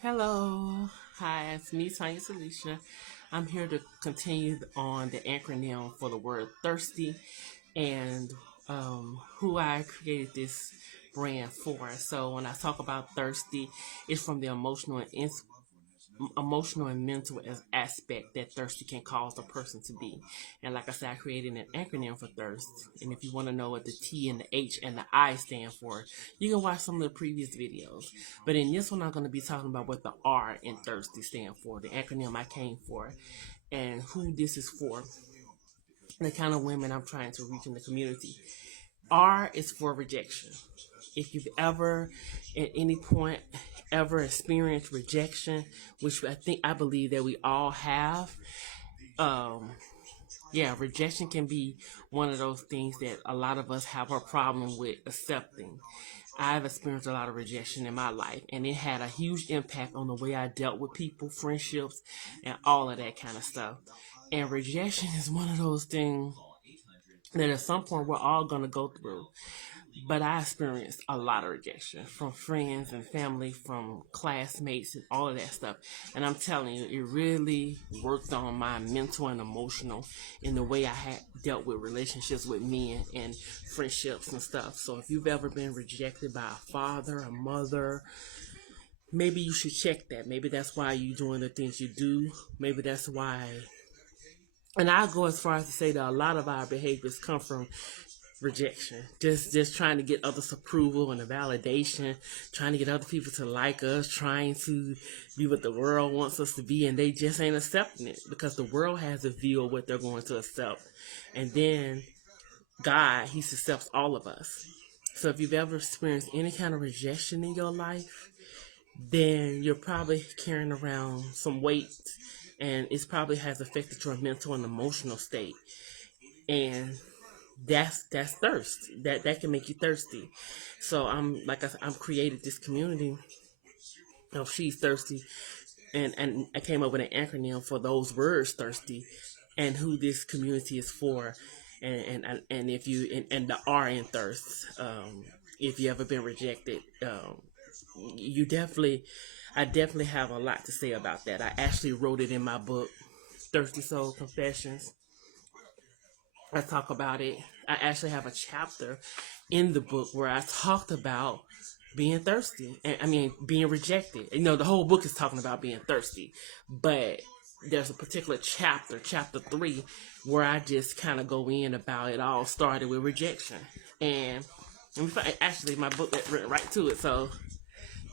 Hello, hi, it's me, Tanya Salisha. I'm here to continue on the acronym for the word thirsty and who I created this brand for. So when I talk about thirsty, it's from the emotional and mental aspect that thirsty can cause a person to be. And like I said, I created an acronym for thirst. And if you want to know what the T and the H and the I stand for, you can watch some of the previous videos. But in this one, I'm going to be talking about what the R in thirsty stand for, the acronym I came for, and who this is for, the kind of women I'm trying to reach in the community. R is for rejection. If you've ever, at any point, ever experienced rejection, which I believe that we all have, um, yeah, rejection can be one of those things that a lot of us have a problem with accepting. I've experienced a lot of rejection in my life, and it had a huge impact on the way I dealt with people, friendships, and all of that kind of stuff. And rejection is one of those things that at some point we're all going to go through. But I experienced a lot of rejection from friends and family, from classmates, and all of that stuff. And I'm telling you, it really worked on my mental and emotional in the way I had dealt with relationships with men and friendships and stuff. So if you've ever been rejected by a father, a mother, maybe you should check that. Maybe that's why you're doing the things you do. Maybe that's why. And I'll go as far as to say that a lot of our behaviors come from rejection, just trying to get others approval and a validation, trying to get other people to like us, trying to be what the world wants us to be, and they just ain't accepting it because the world has a view of what they're going to accept. And then God, he accepts all of us. So if you've ever experienced any kind of rejection in your life, then you're probably carrying around some weight, and it probably has affected your mental and emotional state. And that's thirst. That can make you thirsty. So I'm created this community of She's Thirsty, and I came up with an acronym for those words, thirsty, and who this community is for, and if you and the R in thirst. If you ever been rejected, you definitely, I definitely have a lot to say about that. I actually wrote it in my book, Thirsty Soul Confessions. I talk about it. I actually have a chapter in the book where I talked about being thirsty. And I mean, being rejected. You know, the whole book is talking about being thirsty. But there's a particular chapter, chapter 3, where I just kind of go in about it all started with rejection. And actually, my book went right to it. So,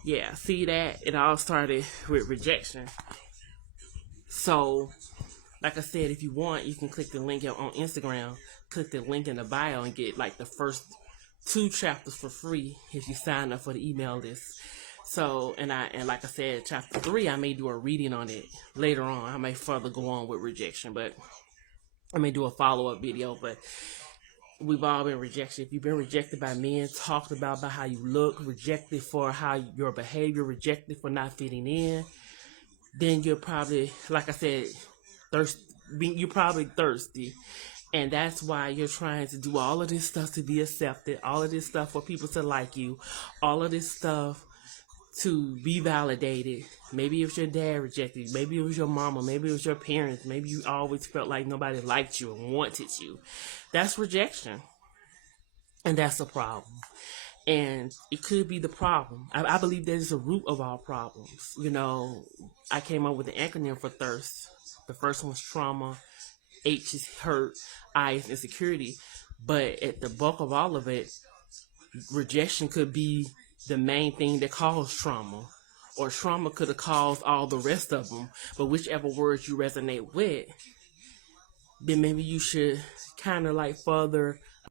yeah, see that? It all started with rejection. So, like I said, if you want, you can click the link on Instagram, click the link in the bio, and get like the first 2 chapters for free if you sign up for the email list. So, and like I said, chapter 3, I may do a reading on it later on. I may further go on with rejection, but I may do a follow-up video. But we've all been rejected. If you've been rejected by men, talked about by how you look, rejected for how your behavior, rejected for not fitting in, then you're probably, like I said, thirst. You're probably thirsty, and that's why you're trying to do all of this stuff to be accepted, all of this stuff for people to like you, all of this stuff to be validated. Maybe it was your dad rejected you, maybe it was your mama, maybe it was your parents, maybe you always felt like nobody liked you and wanted you. That's rejection, and that's a problem. And it could be the problem. I believe that is the root of all problems. You know, I came up with an acronym for thirst. The first one was trauma, H is hurt, I is insecurity. But at the bulk of all of it, rejection could be the main thing that caused trauma. Or trauma could have caused all the rest of them. But whichever words you resonate with, then maybe you should kind of like further